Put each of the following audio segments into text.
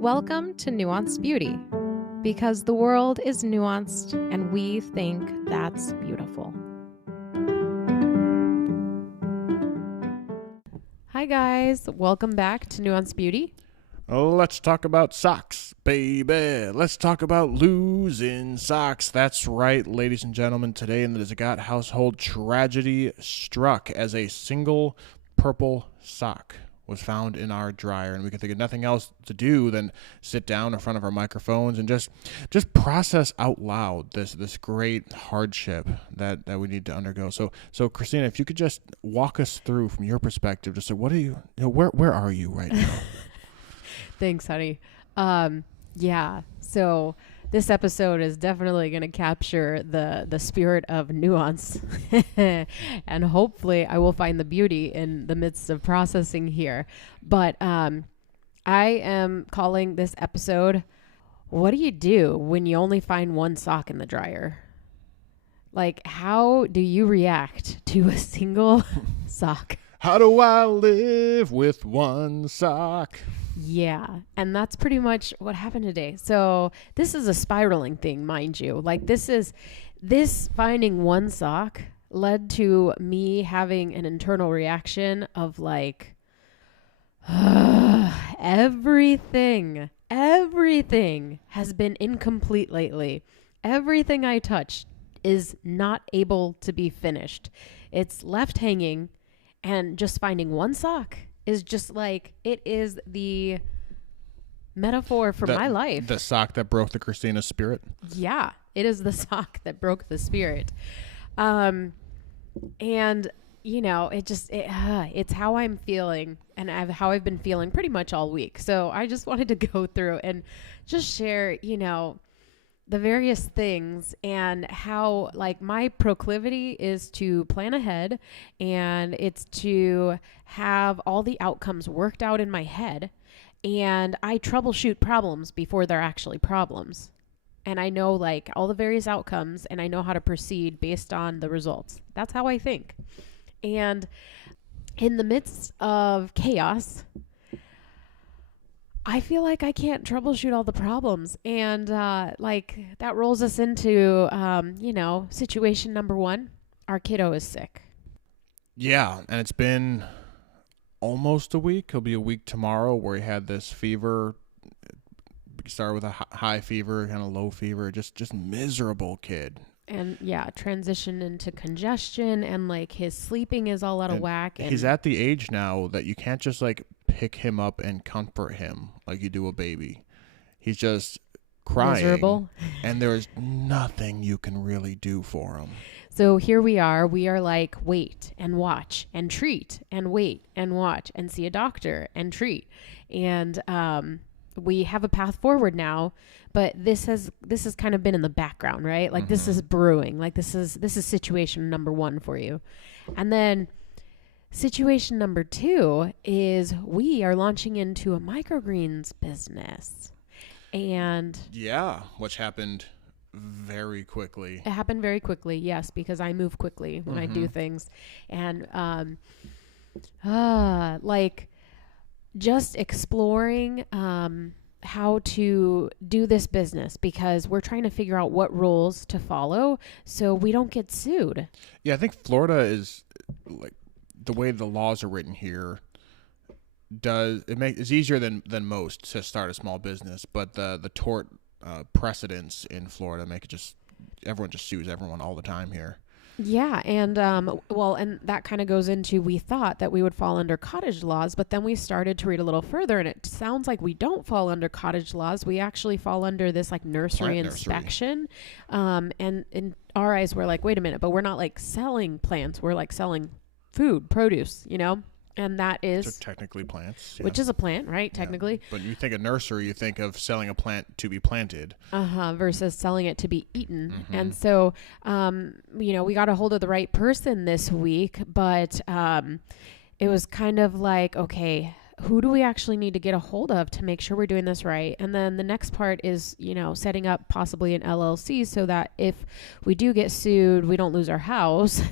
Welcome to Nuanced Beauty, because the world is nuanced and we think that's beautiful. Hi guys, welcome back to Nuanced Beauty. Let's talk about socks, baby. Let's talk about losing socks. That's right, ladies and gentlemen. Today in the Zagat household, tragedy struck as a single purple sock was found in our dryer, and we could think of nothing else to do than sit down in front of our microphones and just process out loud this great hardship that we need to undergo. So Christina, if you could just walk us through from your perspective, just say, what are you know, where are you right now? Thanks, honey. So this episode is definitely going to capture the spirit of nuance. And hopefully I will find the beauty in the midst of processing here. But I am calling this episode, what do you do when you only find one sock in the dryer? Like, how do you react to a single sock? How do I live with one sock? Yeah, and that's pretty much what happened today. So this is a spiraling thing, mind you. Like this finding one sock led to me having an internal reaction of like, everything has been incomplete lately. Everything I touch is not able to be finished. It's left hanging, and just finding one sock is just like, it is the metaphor for my life. The sock that broke the Christina spirit. Yeah, it is the sock that broke the spirit. And you know, it's how I'm feeling, and how I've been feeling pretty much all week. So I just wanted to go through and just share, you know, the various things, and how like my proclivity is to plan ahead, and it's to have all the outcomes worked out in my head, and I troubleshoot problems before they're actually problems. And I know like all the various outcomes, and I know how to proceed based on the results. That's how I think. And in the midst of chaos, I feel like I can't troubleshoot all the problems. And like that rolls us into, situation number one. Our kiddo is sick. Yeah, and it's been almost a week. It'll be a week tomorrow, where he had this fever. Started with a high fever, kind of low fever, just miserable kid. And yeah, transition into congestion, and like his sleeping is all out of whack. And he's at the age now that you can't just like pick him up and comfort him like you do a baby. He's just crying. Miserable. And there's nothing you can really do for him. So here we are like, wait and watch and treat, and wait and watch and see a doctor and treat. And we have a path forward now, but this has kind of been in the background, right? Like this is brewing. Like this is situation number one for you. And then situation number two is we are launching into a microgreens business. And yeah, which happened very quickly. It happened very quickly, yes, because I move quickly when I do things. And like just exploring how to do this business, because we're trying to figure out what rules to follow so we don't get sued. Yeah, I think Florida is like, the way the laws are written here it's easier than most to start a small business, but the tort precedents in Florida make it just everyone just sues everyone all the time here. Yeah, and and that kind of goes into, we thought that we would fall under cottage laws, but then we started to read a little further, and it sounds like we don't fall under cottage laws. We actually fall under this like nursery inspection. And in our eyes, we're like, wait a minute, but we're not like selling plants. We're like selling food, produce, you know? And that is... So technically plants. Yeah. Which is a plant, right? Technically. Yeah. But you think of nursery, you think of selling a plant to be planted. Versus selling it to be eaten. Mm-hmm. And so, we got a hold of the right person this week, but it was kind of like, okay, who do we actually need to get a hold of to make sure we're doing this right? And then the next part is, setting up possibly an LLC so that if we do get sued, we don't lose our house.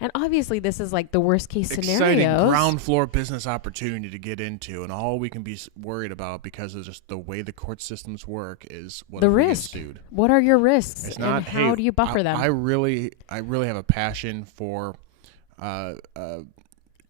And obviously this is like the worst case scenario. Exciting ground floor business opportunity to get into. And all we can be worried about because of just the way the court systems work is what the if risk. we get sued. What are your risks? It's not, and how do you buffer them? I really have a passion for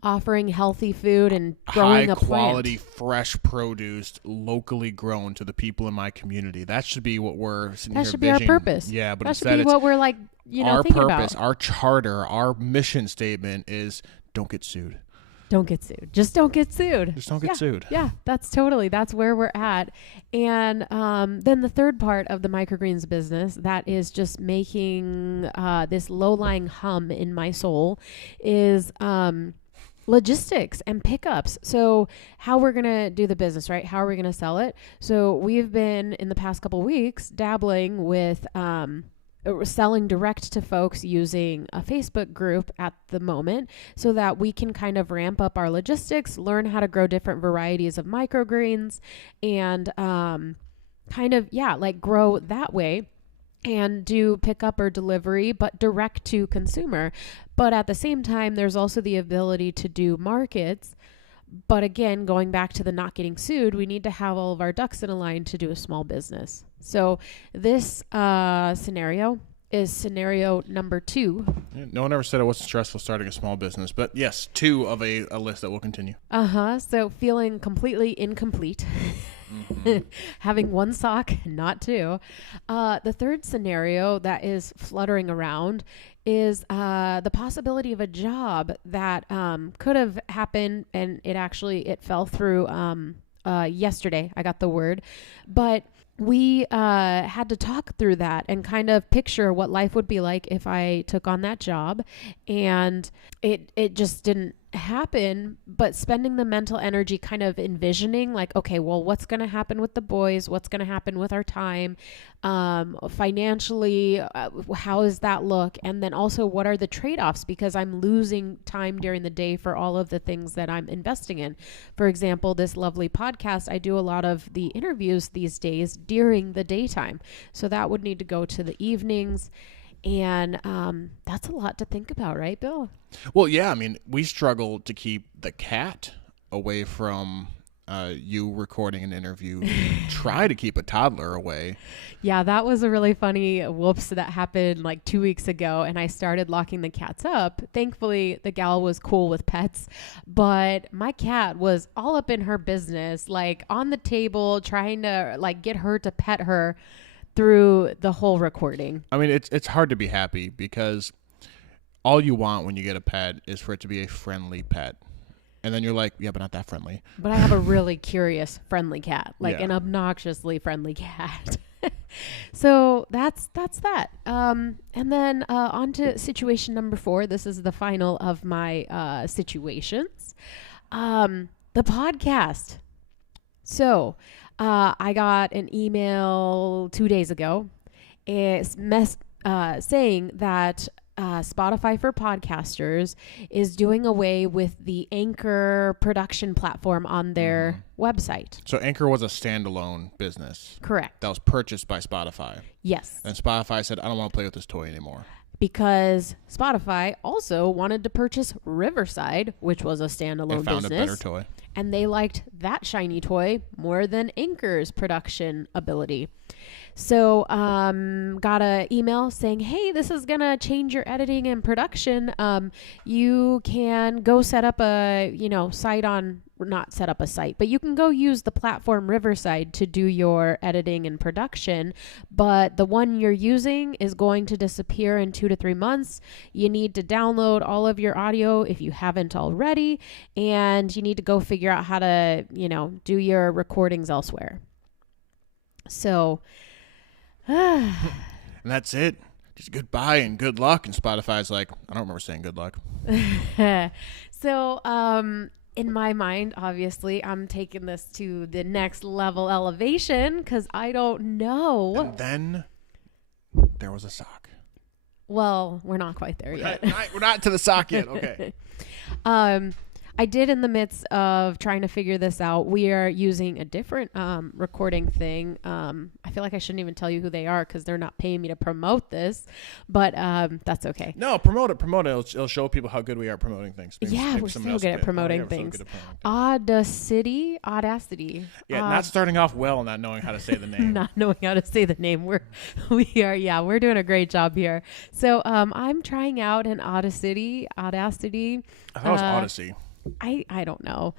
offering healthy food and growing high a quality, plant. fresh produce, locally grown to the people in my community. That should be what we're sitting here That should be our purpose. Yeah, but that instead should be it's what we're like, our thinking purpose, about. our charter, our mission statement is don't get sued. Don't get sued. Just don't get sued. Just don't get sued. Yeah, that's where we're at. And then the third part of the microgreens business, that is just making this low-lying hum in my soul, is logistics and pickups. So how we're going to do the business, right? How are we going to sell it? So we've been in the past couple weeks dabbling with selling direct to folks using a Facebook group at the moment so that we can kind of ramp up our logistics, learn how to grow different varieties of microgreens, and grow that way and do pickup or delivery, but direct to consumer. But at the same time, there's also the ability to do markets. But again, going back to the not getting sued, we need to have all of our ducks in a line to do a small business. So this scenario is scenario number 2. No one ever said it wasn't stressful starting a small business, but yes, 2 of a list that will continue. So feeling completely incomplete. Having 1 sock, not 2. The third scenario that is fluttering around is the possibility of a job that could have happened, and it fell through yesterday. I got the word, but we had to talk through that and kind of picture what life would be like if I took on that job, and it just didn't happen. But spending the mental energy kind of envisioning like, okay, well, what's going to happen with the boys? What's going to happen with our time? Financially, how does that look? And then also, what are the trade-offs? Because I'm losing time during the day for all of the things that I'm investing in. For example, this lovely podcast, I do a lot of the interviews these days during the daytime. So that would need to go to the evenings. And that's a lot to think about, right, Bill? Well, yeah. I mean, we struggle to keep the cat away from you recording an interview. Try to keep a toddler away. Yeah, that was a really funny whoops that happened like 2 weeks ago. And I started locking the cats up. Thankfully, the gal was cool with pets. But my cat was all up in her business, like on the table, trying to like get her to pet her through the whole recording. I mean, it's hard to be happy because all you want when you get a pet is for it to be a friendly pet. And then you're like, yeah, but not that friendly. But I have a really curious, friendly cat, like Yeah. an obnoxiously friendly cat. So that's that. And then on to situation number 4. This is the final of my situations. The podcast. So I got an email 2 days ago. It's saying that Spotify for podcasters is doing away with the Anchor production platform on their website. So Anchor was a standalone business. Correct. That was purchased by Spotify. Yes. And Spotify said, I don't want to play with this toy anymore. Because Spotify also wanted to purchase Riverside, which was a standalone They found business. a better toy. And they liked that shiny toy more than Anchor's production ability. So got an email saying, hey, this is going to change your editing and production. You can go set up a, site on, not set up a site, but you can go use the platform Riverside to do your editing and production. But the one you're using is going to disappear in 2 to 3 months. You need to download all of your audio if you haven't already. And you need to go figure out how to, do your recordings elsewhere. So... And that's it. Just goodbye and good luck. And Spotify's like, I don't remember saying good luck. So, in my mind, obviously, I'm taking this to the next level elevation because I don't know. And then there was a sock. Well, we're not quite there yet. We're not to the sock yet. Okay. I did in the midst of trying to figure this out. We are using a different recording thing. I feel like I shouldn't even tell you who they are because they're not paying me to promote this, but that's okay. No, promote it. It'll show people how good we are at promoting things. Maybe we're so good at promoting things. Audacity. Yeah, not starting off well, not knowing how to say the name. Not knowing how to say the name. We're doing a great job here. So I'm trying out an Audacity. I thought it was Odyssey. I don't know.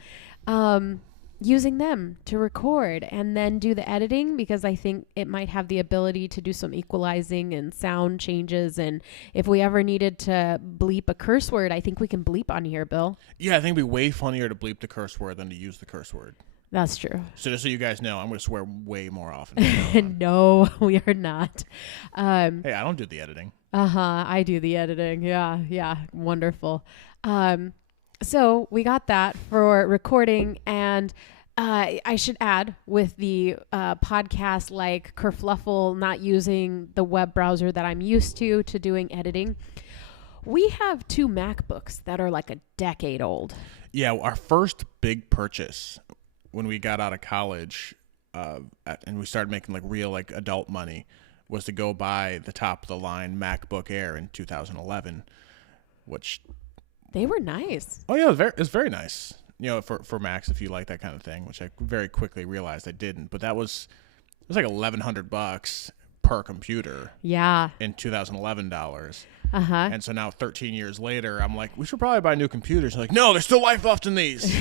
Using them to record and then do the editing because I think it might have the ability to do some equalizing and sound changes. And if we ever needed to bleep a curse word, I think we can bleep on here, Bill. Yeah, I think it'd be way funnier to bleep the curse word than to use the curse word. That's true. So just so you guys know, I'm going to swear way more often. No, we are not. Hey, I don't do the editing. I do the editing. Yeah. Wonderful. So we got that for recording, and I should add with the podcast like kerfluffle, not using the web browser that I'm used to doing editing. We have 2 MacBooks that are like a decade old. Yeah, our first big purchase when we got out of college and we started making like real like adult money was to go buy the top of the line MacBook Air in 2011, which... They were nice. Oh yeah, it was very nice. You know, for Macs, if you like that kind of thing, which I very quickly realized I didn't. But it was like $1,100 per computer. Yeah. In 2011 dollars. And so now 13 years later, I'm like, we should probably buy new computers. They're like, no, there's still life left in these.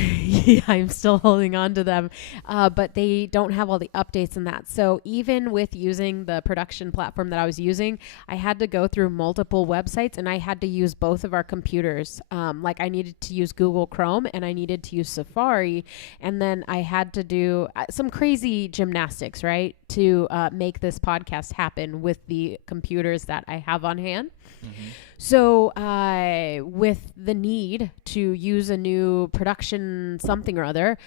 Yeah, I'm still holding on to them. But they don't have all the updates in that. So even with using the production platform that I was using, I had to go through multiple websites and I had to use both of our computers. Like I needed to use Google Chrome and I needed to use Safari. And then I had to do some crazy gymnastics, right? To make this podcast happen with the computers that I have on hand. Mm-hmm. So with the need to use a new production something or other,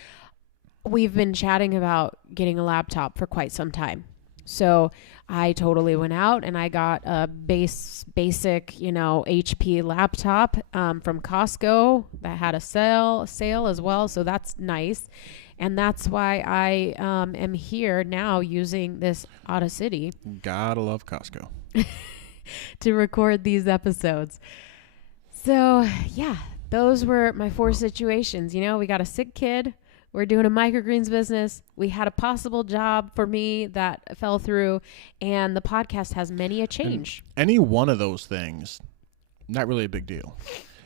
we've been chatting about getting a laptop for quite some time. So I totally went out and I got a basic, HP laptop from Costco that had a sale as well. So that's nice. And that's why I am here now using this Audacity. Gotta love Costco. To record these episodes. So yeah, those were my 4 situations. We got a sick kid. We're doing a microgreens business. We had a possible job for me that fell through, and the podcast has many a change. And any one of those things, not really a big deal.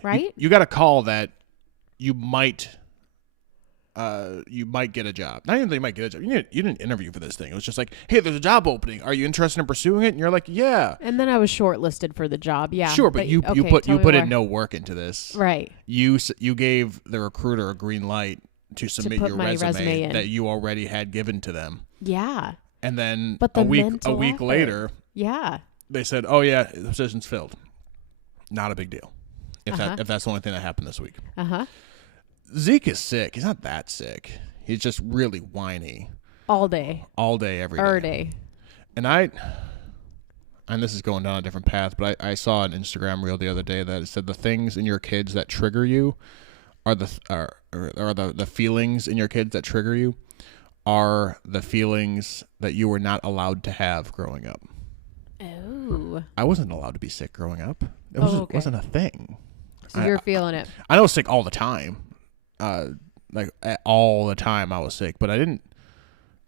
Right? You got a call that you might get a job. Not even that you might get a job. You didn't interview for this thing. It was just like, hey, there's a job opening. Are you interested in pursuing it? And you're like, yeah. And then I was shortlisted for the job. Yeah. Sure, but you put in no work into this. Right. You gave the recruiter a green light to submit your resume that you already had given to them. Yeah. And then but a week later, yeah, they said, "Oh yeah, the position's filled." Not a big deal. If that's the only thing that happened this week. Zeke is sick. He's not that sick. He's just really whiny. All day, every day. And this is going down a different path, but I saw an Instagram reel the other day that it said the things in your kids that trigger you are the feelings in your kids that trigger you are the feelings that you were not allowed to have growing up. Oh. I wasn't allowed to be sick growing up. It wasn't a thing. So you're feeling it. I was sick all the time. All the time I was sick, but I didn't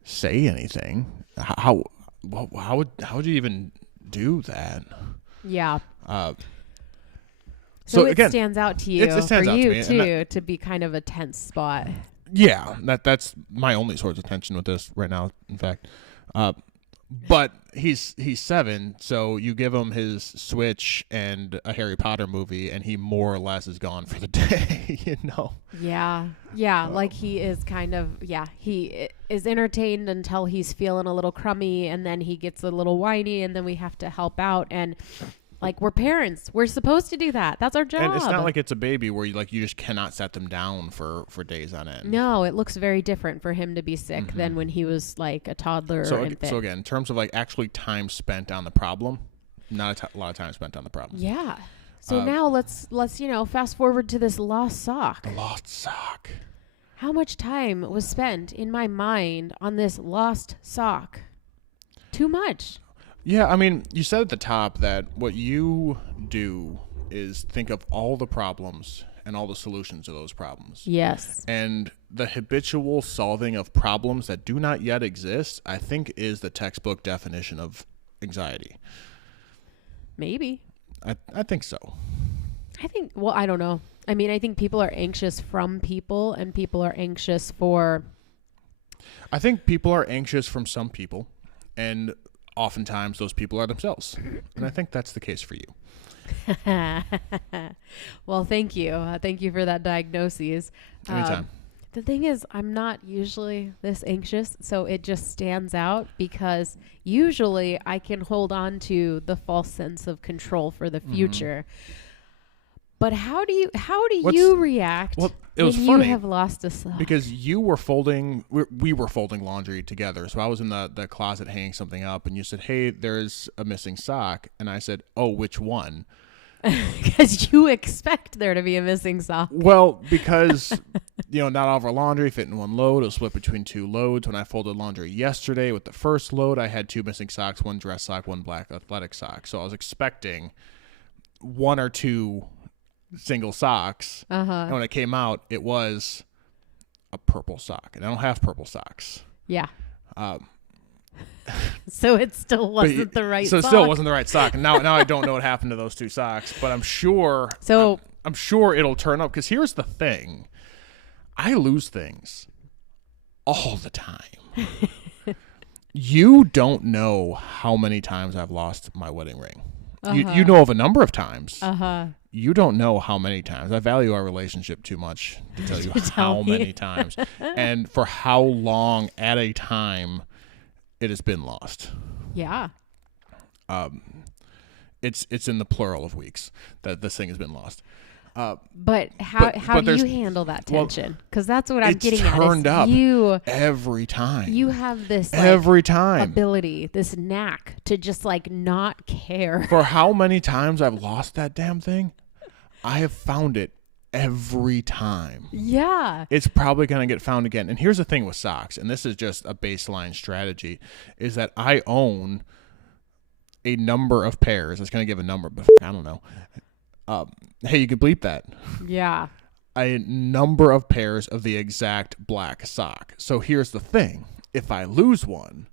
say anything. How would you even do that? Yeah. So it again, stands out to you. It stands out to me, too, to be kind of a tense spot. Yeah, that's my only source of tension with this right now, in fact. But he's 7, so you give him his Switch and a Harry Potter movie, and he more or less is gone for the day, Yeah, like he is he is entertained until he's feeling a little crummy, and then he gets a little whiny, and then we have to help out, and... Like, we're parents. We're supposed to do that. That's our job. And it's not like it's a baby where you just cannot set them down for days on end. No, it looks very different for him to be sick than when he was like a toddler or infant. So again, in terms of like actually time spent on the problem, not a lot of time spent on the problem. Yeah. So now let's fast forward to this lost sock. The lost sock. How much time was spent in my mind on this lost sock? Too much. Yeah, I mean, you said at the top that what you do is think of all the problems and all the solutions to those problems. Yes. And the habitual solving of problems that do not yet exist, I think, is the textbook definition of anxiety. Maybe. I think so. I don't know. I mean, I think people are anxious from people, and people are anxious for... I think people are anxious from some people, and oftentimes those people are themselves. And I think that's the case for you. Well, thank you. Thank you for that diagnosis. Anytime. The thing is, I'm not usually this anxious, so it just stands out because usually I can hold on to the false sense of control for the future. But how do you react Well, it was when funny you have lost a sock? because you were folding, we were folding laundry together. So I was in the closet hanging something up, and you said, "Hey, there's a missing sock," and I said, "Oh, which one?" Because you expect there to be a missing sock. Well, because not all of our laundry fit in one load. It was split between two loads. When I folded laundry yesterday with the first load, I had two missing socks: one dress sock, one black athletic sock. So I was expecting one or two single socks, and when it came out, it was a purple sock, and I don't have purple socks. Yeah. So it still wasn't the right so sock. it still wasn't the right sock. And now I don't know what happened to those two socks, but I'm sure I'm sure it'll turn up, because here's the thing. I lose things all the time. You don't know how many times I've lost my wedding ring. You know of a number of times. You don't know how many times. I value our relationship too much to tell you how many times and for how long at a time it has been lost. Yeah. It's in the plural of weeks that this thing has been lost. But how do you handle that tension? Because that's what I'm getting at. It's turned up every time. You have this every time ability, this knack to just not care. For how many times I've lost that damn thing, I have found it every time. Yeah. It's probably going to get found again. And here's the thing with socks, and this is just a baseline strategy, is that I own a number of pairs. It's going to give a number, but I don't know. Hey, you could bleep that. Yeah. A number of pairs of the exact black sock. So here's the thing. If I lose one,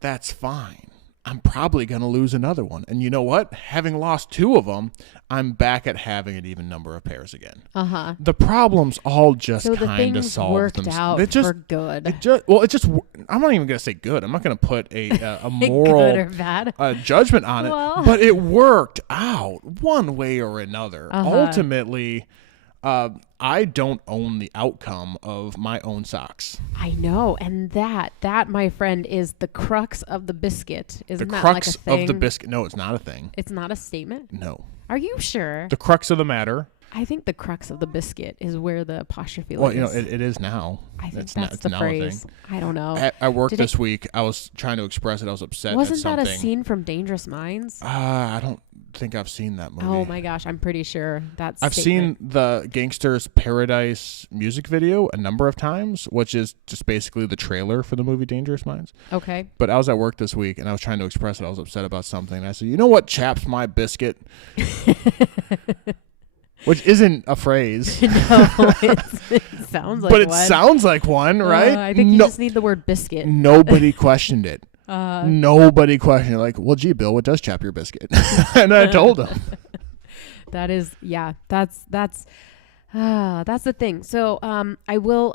that's fine. I'm probably going to lose another one. And you know what? Having lost two of them, I'm back at having an even number of pairs again. The problems all just kind of solve themselves. Worked out for good. I'm not even going to say good. I'm not going to put a moral good or bad. Judgment on it. But it worked out one way or another. Ultimately, I don't own the outcome of my own socks. I know. And that, my friend, is the crux of the biscuit. Isn't that like a thing? The crux of the biscuit. No, it's not a thing. It's not a statement? No. Are you sure? The crux of the matter. I think the crux of the biscuit is where the apostrophe is. Well, it is now. I think that's the phrase. I don't know. At work this week, I was trying to express it. I was upset Wasn't at something. that a scene from Dangerous Minds? I don't think I've seen that movie. Oh my gosh, I'm pretty sure that's. I've seen the Gangster's Paradise music video a number of times, which is just basically the trailer for the movie Dangerous Minds. Okay. But I was at work this week, and I was trying to express it. I was upset about something, and I said, "You know what chaps my biscuit?" Which isn't a phrase. No, it sounds like one. But it sounds like one, right? I think you just need the word biscuit. Nobody questioned it. Nobody questioned it. Like, well, gee, Bill, what does chap your biscuit? And I told him. That is, yeah, that's the thing. So, I will,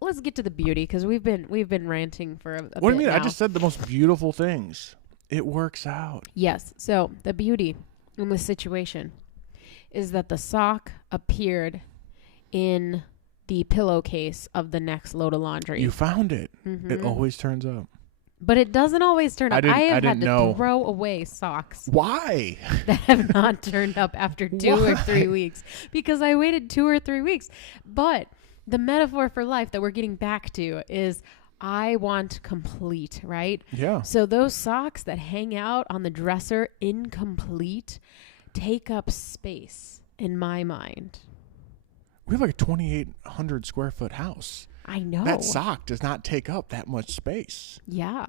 let's get to the beauty, because we've been ranting for a bit. What do you mean? Now. I just said the most beautiful things. It works out. Yes. So the beauty in this situation is that the sock appeared in the pillowcase of the next load of laundry. You found it. It always turns up. But it doesn't always turn up. I have had to know. throw away socks. Why? That have not turned up after 2 or 3 weeks, because I waited 2 or 3 weeks. But the metaphor for life that we're getting back to is I want complete, right? Yeah. So those socks that hang out on the dresser incomplete take up space in my mind. We have like a 2,800 square foot house. I know. That sock does not take up that much space. Yeah.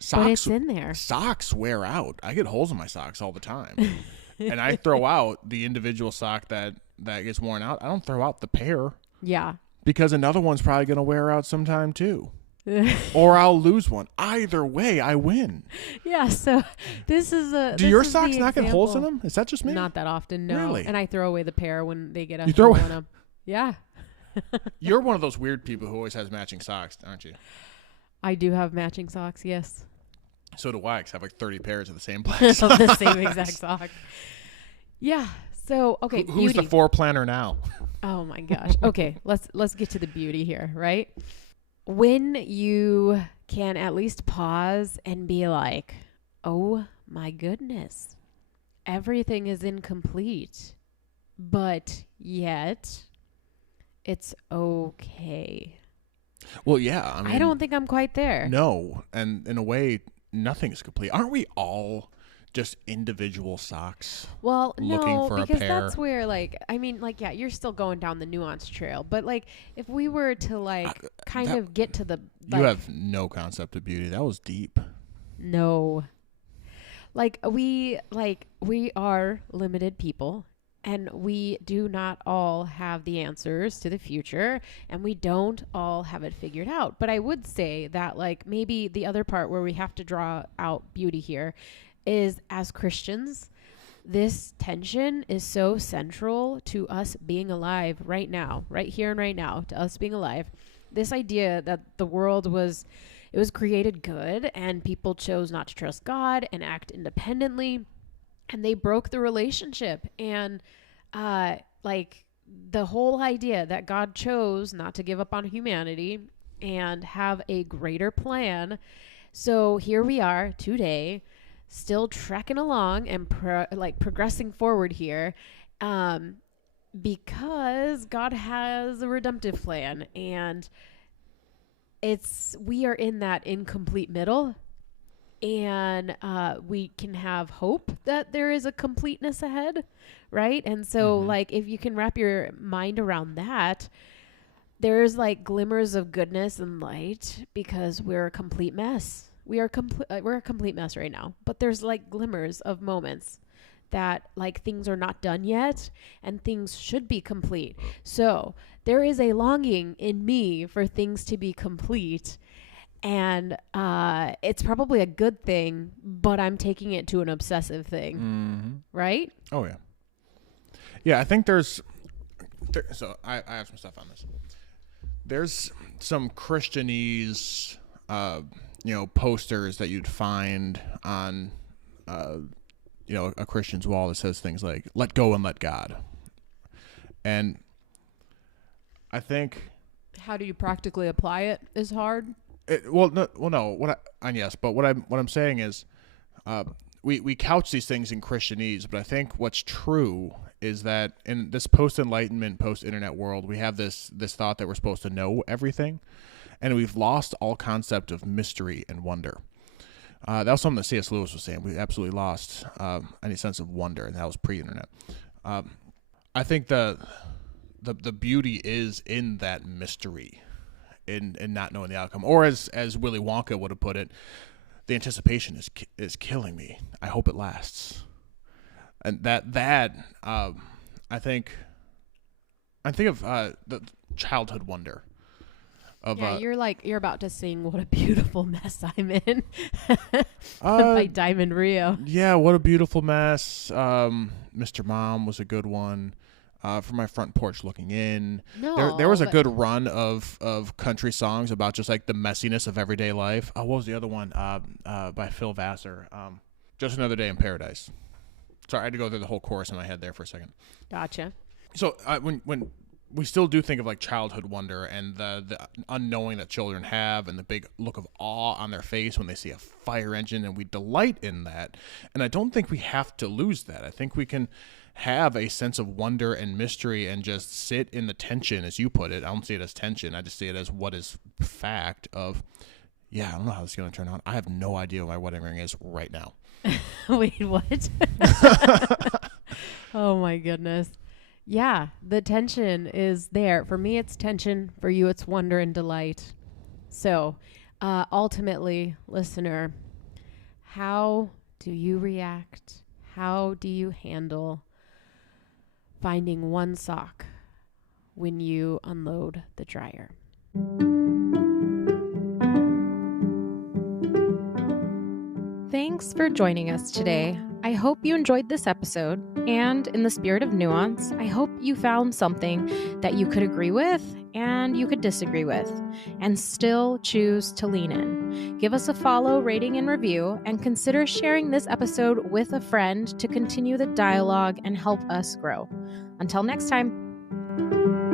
Socks, but it's in there. Socks wear out. I get holes in my socks all the time. And I throw out the individual sock that gets worn out. I don't throw out the pair. Yeah. Because another one's probably going to wear out sometime too. Or I'll lose one. Either way, I win. Yeah, so this is a... Do your socks not get holes in them? Is that just me? Not that often, no. Really? And I throw away the pair when they get a you throw hole in them. Yeah. You're one of those weird people who always has matching socks, aren't you? I do have matching socks, yes. So do I, 'cause I have like 30 pairs of the same black socks. Of the same exact sock. Yeah. So, okay, who's beauty. the four planner now? Oh my gosh. Okay, let's get to the beauty here, right? When you can at least pause and be like, "Oh my goodness. Everything is incomplete." But yet it's okay. Well, yeah. I mean, I don't think I'm quite there. No, and in a way, nothing is complete. Aren't we all just individual socks? Well, looking no, for a because pair? that's where, like, I mean, like, yeah, you're still going down the nuance trail, but like, if we were to like kind of get to the, like, you have no concept of beauty. That was deep. no, like we are limited people. And we do not all have the answers to the future, and we don't all have it figured out. But I would say that, like, maybe the other part where we have to draw out beauty here is, as Christians, this tension is so central to us being alive right now, right here and right now, to us being alive. This idea that the world was created good, and people chose not to trust God and act independently. And they broke the relationship. And like the whole idea that God chose not to give up on humanity and have a greater plan. So here we are today, still trekking along and progressing forward here, because God has a redemptive plan, and we are in that incomplete middle. And we can have hope that there is a completeness ahead, right? And so, like, if you can wrap your mind around that, there's like glimmers of goodness and light, because we're a complete mess. We're a complete mess right now. But there's like glimmers of moments that, like, things are not done yet and things should be complete. So there is a longing in me for things to be complete. And it's probably a good thing, but I'm taking it to an obsessive thing, right? Oh, yeah. Yeah, I think so I have some stuff on this. There's some Christianese, posters that you'd find on, a Christian's wall that says things like, "Let go and let God." And I think... How do you practically apply it is hard. What I'm saying is, we couch these things in Christianese, but I think what's true is that in this post-enlightenment, post-internet world, we have this thought that we're supposed to know everything, and we've lost all concept of mystery and wonder. That was something that C.S. Lewis was saying. We absolutely lost any sense of wonder, and that was pre-internet. I think the beauty is in that mystery. In not knowing the outcome, or as Willy Wonka would have put it, the anticipation is killing me. I hope it lasts. And that I think of the childhood wonder of you're about to sing "What a Beautiful Mess I'm In" by Diamond Rio. Yeah, What a Beautiful Mess. Mr. Mom was a good one. From my front porch looking in. No, there was a good run of country songs about just like the messiness of everyday life. What was the other one? By Phil Vassar. Just Another Day in Paradise. Sorry, I had to go through the whole chorus in my head there for a second. Gotcha. So when we still do think of like childhood wonder and the unknowing that children have, and the big look of awe on their face when they see a fire engine, and we delight in that. And I don't think we have to lose that. I think we can have a sense of wonder and mystery and just sit in the tension, as you put it. I don't see it as tension. I just see it as what is fact of, I don't know how this is going to turn out. I have no idea what my wedding ring is right now. Wait, what? Oh my goodness. Yeah, the tension is there. For me, it's tension. For you, it's wonder and delight. So, ultimately, listener, how do you react? How do you handle finding one sock when you unload the dryer? Thanks for joining us today. I hope you enjoyed this episode, and in the spirit of nuance, I hope you found something that you could agree with and you could disagree with, and still choose to lean in. Give us a follow, rating, and review, and consider sharing this episode with a friend to continue the dialogue and help us grow. Until next time.